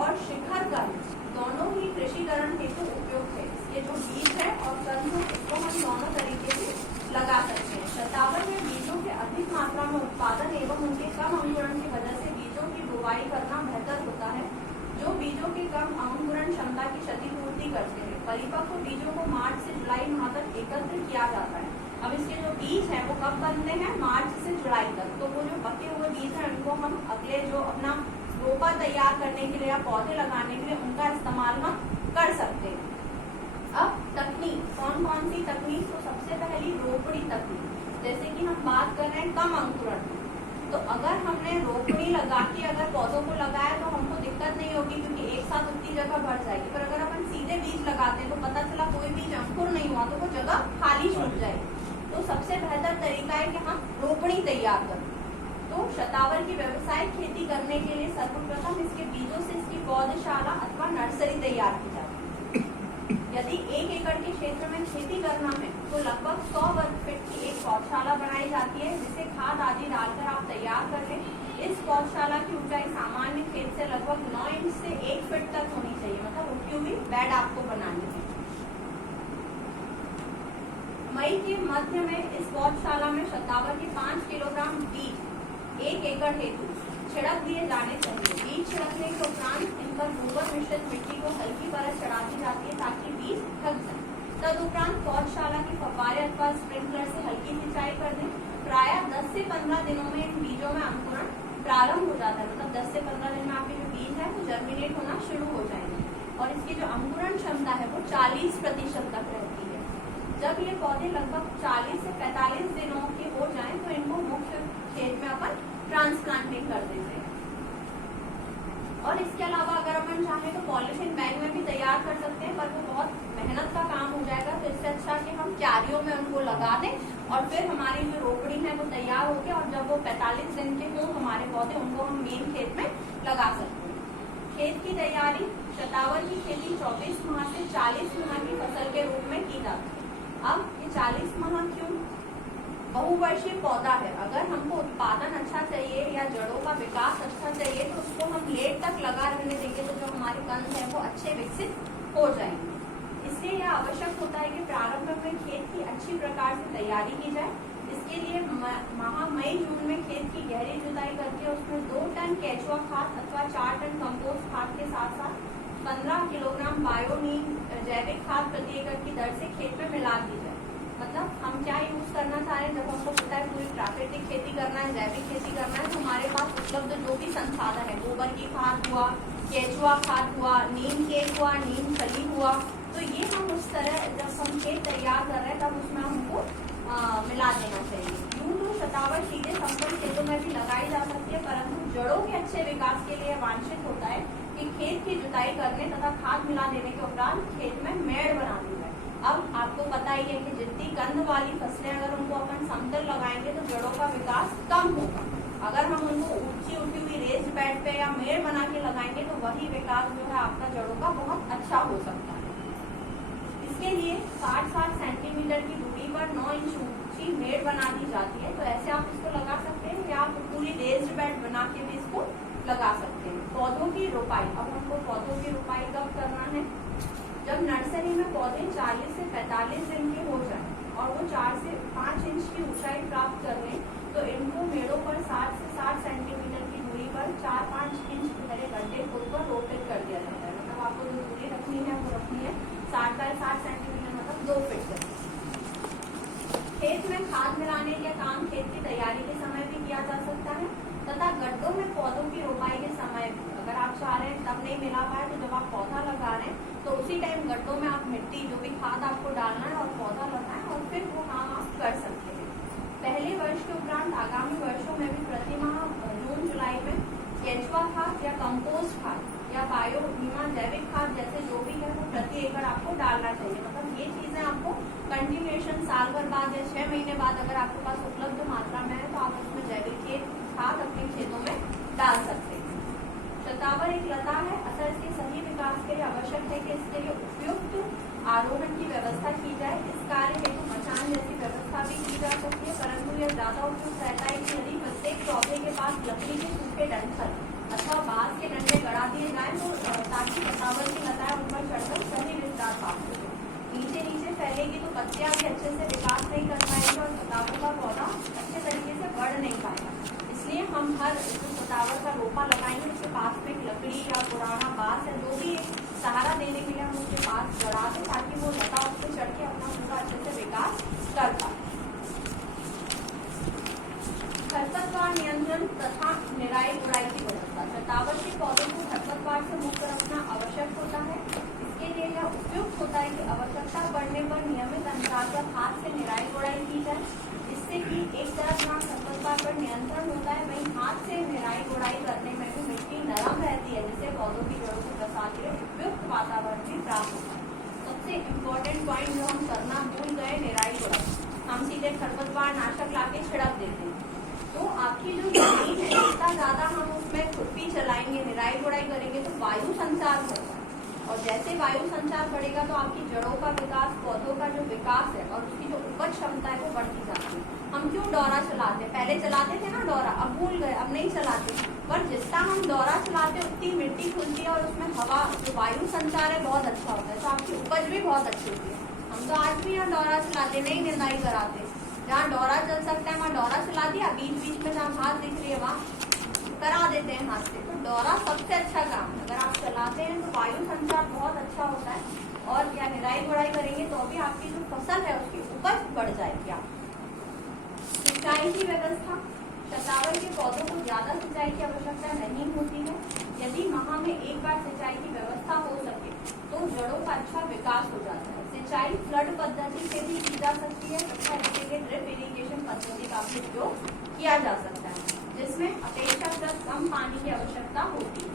और शिखर कंद दोनों ही कृषिकरण हेतु उपयुक्त है। इसके जो बीज है और कंद इसको हम दोनों तरीके से लगा सकते हैं। शतावर में बीजों के अधिक मात्रा में उत्पादन एवं उनके कम अंकुरण की वजह से बीजों की बुवाई करना बेहतर होता है, जो बीजों की कम अंकुरण क्षमता की क्षतिपूर्ति करते हैं। परिपक्व बीजों को मार्च से जुलाई माह तक एकत्र किया जाता है। अब इसके जो बीज हैं वो कब बनते हैं? मार्च से जुलाई तक। तो वो जो पके हुए बीज हैं उनको हम अगले जो अपना रोपा तैयार करने के लिए या पौधे लगाने के लिए उनका इस्तेमाल हम कर सकते हैं। अब तकनीक, कौन कौन सी तकनीक? तो सबसे पहली रोपड़ी तकनीक। जैसे कि हम बात कर रहे हैं कम अंकुरण, तो अगर हमने रोपड़ी लगा के अगर पौधों को लगाया तो हमको दिक्कत नहीं होगी, क्योंकि एक साथ उतनी जगह भर जाएगी। पर अगर अपन सीधे बीज लगाते हैं तो पता चला कोई बीज अंकुर नहीं हुआ तो वो जगह खाली छूट जाएगी। तो सबसे बेहतर तरीका है कि हम रोपड़ी तैयार करें। तो शतावर की व्यावसायिक खेती करने के लिए सर्वप्रथम इसके बीजों से इसकी पौधशाला अथवा नर्सरी तैयार की जाती है। यदि 1 एकड़ के क्षेत्र में खेती करना है तो लगभग 100 वर्ग फीट की एक पौधशाला बनाई जाती है, जिसे खाद आदि डालकर आप तैयार कर लें। इस पौधशाला की ऊंचाई सामान्य खेत से लगभग 9 इंच से 1 फीट तक होनी चाहिए, मतलब उठी हुई बेड आपको बनानी है। मई के मध्य में इस पौधशाला में शतावर के 5 किलोग्राम बीज 1 एकड़ हेतु छिड़क दिए जाने चाहिए। बीज छिड़कने के उपरांत इन पर गोबर मिश्रित मिट्टी को हल्की परत चढ़ा दी जाती है ताकि बीज ढक जाए। तदुपरांत पौधशाला के फव्वारे अथवा स्प्रिंकलर से हल्की सिंचाई कर दें। प्रायः 10 से 15 दिनों में इन बीजों में अंकुरण प्रारंभ हो जाता है, मतलब 10 से 15 दिन में आपके जो बीज है वो जर्मिनेट होना शुरू हो जाएंगे और इसकी जो अंकुरण क्षमता है वो 40% तक रहती है। जब ये पौधे लगभग 40 से 45 दिनों के हो जाएं तो इनको मुख्य खेत में अपन ट्रांसप्लांटिंग कर देते हैं। और इसके अलावा अगर अपन चाहें तो पॉलिथीन बैग में भी तैयार कर सकते हैं, पर वो बहुत मेहनत का काम हो जाएगा। तो इससे अच्छा कि हम क्यारियों में उनको लगा दें और फिर हमारी जो रोपड़ी है वो तैयार होगी और जब वो 45 दिन के हों हमारे पौधे, उनको हम मेन खेत में लगा सकते हैं। खेत की तैयारी, शतावर की खेती 24 माह से 40 माह की फसल के रूप में की जाती है। अब ये 40 माह क्यों? बहुवर्षीय पौधा है, अगर हमको उत्पादन अच्छा चाहिए या जड़ों का विकास अच्छा चाहिए तो उसको हम लेट तक लगा रहने देंगे तो जो हमारे कंद हैं वो अच्छे विकसित हो जाएंगे। इसलिए यह आवश्यक होता है कि प्रारंभ में खेत की अच्छी प्रकार से तैयारी की जाए। इसके लिए माह मई जून में खेत की गहरी जुताई करके उसमें 2 टन केचुआ खाद अथवा 4 टन कंपोस्ट खाद के साथ साथ 15 किलोग्राम बायोनीम जैविक खाद प्रति एकड़ की दर से खेत में मिला दी जाए। मतलब हम क्या यूज करना चाह रहे हैं, जब हमको पता है पूरी प्राकृतिक खेती करना है, जैविक खेती करना है, तो हमारे पास उपलब्ध जो भी संसाधन है, गोबर की खाद हुआ, केचुआ खाद हुआ, नीम केक हुआ, नीम खली हुआ, तो ये हम उस तरह जब हम खेत तैयार कर रहे हैं तब उसमें हमको मिला देना चाहिए। यूं तो शतावर सीधे संपूर्ण खेतों में भी लगाई जा सकती है, परंतु जड़ों के अच्छे विकास के लिए वांछित होता है कि खेत की जुताई करने तथा खाद मिला देने के उपरांत खेत में मेड़ बना दी जाए। अब आपको पता ही है कि जितनी कंद वाली फसलें अगर उनको अपन समतल लगाएंगे तो जड़ों का विकास कम होगा। अगर हम उनको ऊंची उठी हुई रेस्ड बेड पे या मेड़ बना के लगाएंगे तो वही विकास जो है आपका जड़ों का बहुत अच्छा हो सकता है। इसके लिए 60-60 सेंटीमीटर की दूरी पर 9 इंच ऊंची मेड़ बना दी जाती है। तो ऐसे आप इसको लगा सकते हैं या आप पूरी रेस्ड बेड बना के भी इसको लगा सकते हैं। पौधों की रोपाई, अब हमको पौधों की रोपाई कब करना है? जब नर्सरी में पौधे 40 से 45 दिन के हो जाए और वो 4 से 5 इंच की ऊंचाई प्राप्त कर लें तो इनको मेड़ों पर 60 से 60 सेंटीमीटर की दूरी पर 4-5 इंच गहरे गड्ढे खोदकर रोपित कर दिया जाता है। मतलब आपको जो दूरी रखनी है वो रखनी है 60 बाय 60 सेंटीमीटर, मतलब 2 फीट तक। खेत में खाद मिलाने का काम खेत की तैयारी के समय भी किया जा सकता है तथा गड्ढों में पौधों की रोपाई के समय अगर आप चाह रहे हैं तब नहीं मिला पाए तो जब आप पौधा लगा रहे हैं तो उसी टाइम गड्ढों में आप मिट्टी जो भी खाद आपको डालना है और पौधा लगाएं और फिर वो काम आप कर सकते हैं। पहले वर्ष के उपरांत आगामी वर्षों में भी प्रति माह जून जुलाई में केचुआ खाद या कंपोस्ट खाद या बायोनीमा जैविक खाद जैसे जो भी है वो प्रति एकड़ आपको डालना चाहिए। मतलब ये चीजें आपको कंटिन्यूएशन साल भर बाद या 6 महीने बाद अगर आपके पास उपलब्ध मात्रा में है तो आप उसमें जैविक खाद अपने खेतों में डाल सकते हैं। शतावर एक लता है, अतः इसके सही विकास के लिए आवश्यक है कि इसके लिए उपयुक्त आरोहण की व्यवस्था की जाए। इस कार्य हेतु मचान जैसी व्यवस्था भी की जा सकती है, परंतु यह ज्यादा उपयुक्त रहता है कि यदि प्रत्येक पौधे के पास लकड़ी के सूखे डंठल अथवा बांस के डंडे गड़ा दिए जाए लगाएं तो ताकि शतावर की लताएं उन पर चढ़कर सही विस्तार प्राप्त हो। नीचे नीचे फैलेगी तो पत्तियां भी अच्छे से विकास नहीं कर पाएंगे और शतावर का पौधा अच्छे तरीके से बढ़ नहीं पाएगा। इसलिए हम हर जो शतावर का रोपा लगाएंगे उसके पास में एक लकड़ी या पुराना बांस है जो भी सहारा देने के लिए हम उसके पास चढ़ा दें ताकि वो लता उस पर चढ़ के अपना पूरा अच्छे से विकास कर पाए। खरपतवार नियंत्रण तथा निराई गुड़ाई की व्यवस्था। शतावर के पौधों को खरपतवार से मुक्त रखना आवश्यक होता है। इसके लिए यह उपयुक्त होता है कि आवश्यकता पड़ने पर नियमित अंतराल पर हाथ से निराई गुड़ाई की जाए, जिससे कि एक तरफ जहाँ खरपतवार पर नियंत्रण होता है वहीं हाथ से निराई गुड़ाई करने में भी मिट्टी नरम रहती है, जिससे पौधों की जड़ों को प्रसार के लिए उपयुक्त वातावरण भी प्राप्त होता है। सबसे इम्पोर्टेंट पॉइंट जो हम करना भूल गए, निराई गुड़ाई। हम सीधे खरपतवार नाशक लाके छिड़क देते हैं तो आपकी जो जमीन है जितना ज्यादा हम उसमें खुरपी चलाएंगे, निराई गुड़ाई करेंगे तो वायु संचार होगा और जैसे वायु संचार बढ़ेगा तो आपकी जड़ों का विकास, पौधों का जो विकास है और उसकी जो उपज क्षमता है वो बढ़ती जाती है। हम क्यों डोरा चलाते, पहले चलाते थे ना डोरा, अब भूल गए, अब नहीं चलाते, पर जितना हम डोरा चलाते उतनी मिट्टी खुलती है और उसमें हवा जो वायु संचार है बहुत अच्छा होता है, तो आपकी उपज भी बहुत अच्छी होती है। हम तो आज भी यहाँ डोरा चलाते, नहीं निंदाई कराते, जहाँ डोरा चल सकता है वहाँ डोरा चला दिया, बीच बीच में जहाँ घास दिख रही है वहाँ करा देते हैं हाथ से। तो डोरा सबसे अच्छा काम है, अगर आप चलाते हैं तो वायु संचार बहुत अच्छा होता है और या निराई गुड़ाई करेंगे तो भी आपकी जो फसल है उसकी उपज बढ़ जाएगी। सिंचाई की व्यवस्था। शतावर के पौधों को ज्यादा सिंचाई की आवश्यकता नहीं होती है। यदि माह में एक बार सिंचाई की व्यवस्था हो सके तो जड़ों का अच्छा विकास हो जाता है। सिंचाई फ्लड पद्धति से भी की जा सकती है तथा इसके लिए ड्रिप इरिगेशन पद्धति का भी उपयोग किया जा सकता है, जिसमें अपेक्षाकृत कम पानी की आवश्यकता होती है।